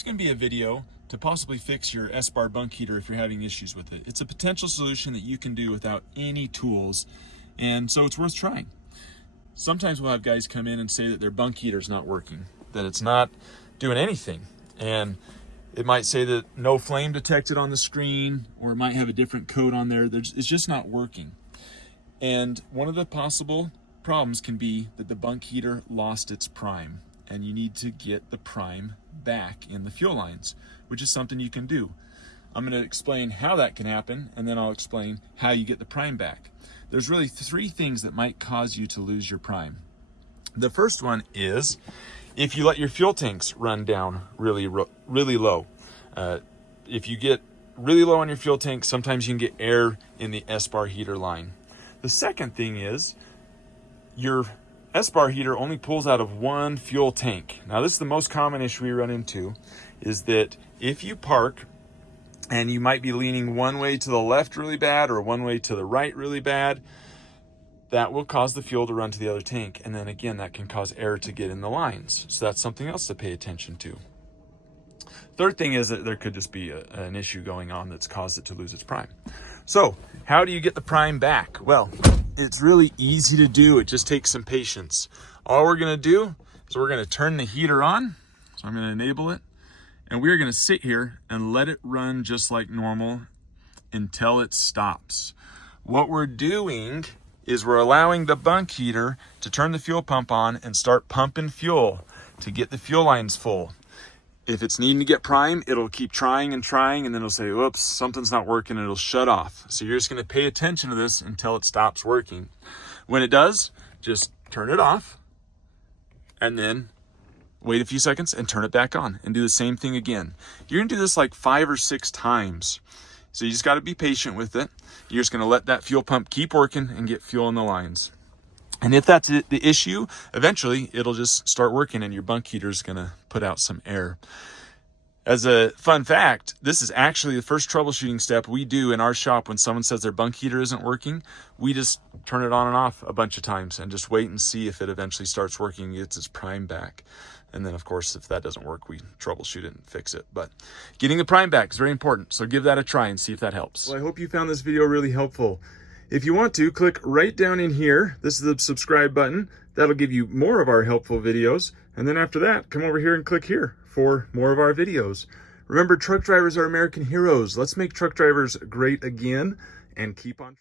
is going to be a video to possibly fix your S-bar bunk heater if you're having issues with it. It's a potential solution that you can do without any tools, and so it's worth trying. Sometimes we'll have guys come in and say that their bunk heater's not working, that it's not doing anything, and it might say that no flame detected on the screen, or it might have a different code on there. It's just not working. And one of the possible problems can be that the bunk heater lost its prime, and you need to get the prime back in the fuel lines, which is something you can do. I'm going to explain how that can happen, and then I'll explain how you get the prime back. There's really three things that might cause you to lose your prime. The first one is if you let your fuel tanks run down really low. If you get really low on your fuel tank, sometimes you can get air in the S-bar heater line. The second thing is your S-bar heater only pulls out of one fuel tank. Now, this is the most common issue we run into, is that if you park and you might be leaning one way to the left really bad or one way to the right really bad, that will cause the fuel to run to the other tank. And then again, that can cause air to get in the lines. So that's something else to pay attention to. Third thing is that there could just be an issue going on that's caused it to lose its prime. So how do you get the prime back? Well, it's really easy to do. It just takes some patience. All we're going to do is we're going to turn the heater on. So I'm going to enable it. And we're going to sit here and let it run just like normal until it stops. What we're doing is we're allowing the bunk heater to turn the fuel pump on and start pumping fuel to get the fuel lines full. If it's needing to get prime, it'll keep trying, and then it'll say, whoops, something's not working, and it'll shut off. So you're just going to pay attention to this until it stops working. When it does, just turn it off, and then wait a few seconds and turn it back on, and do the same thing again. You're going to do this like 5 or 6 times. So you just got to be patient with it. You're just going to let that fuel pump keep working and get fuel in the lines. And if that's the issue, eventually it'll just start working and your bunk heater is going to put out some air. As a fun fact, this is actually the first troubleshooting step we do in our shop when someone says their bunk heater isn't working. We just turn it on and off a bunch of times and just wait and see if it eventually starts working and gets its prime back. And then, of course, if that doesn't work, we troubleshoot it and fix it. But getting the prime back is very important, so give that a try and see if that helps. Well, I hope you found this video really helpful. If you want to, click right down in here. This is the subscribe button. That'll give you more of our helpful videos. And then after that, come over here and click here for more of our videos. Remember, truck drivers are American heroes. Let's make truck drivers great again and keep on.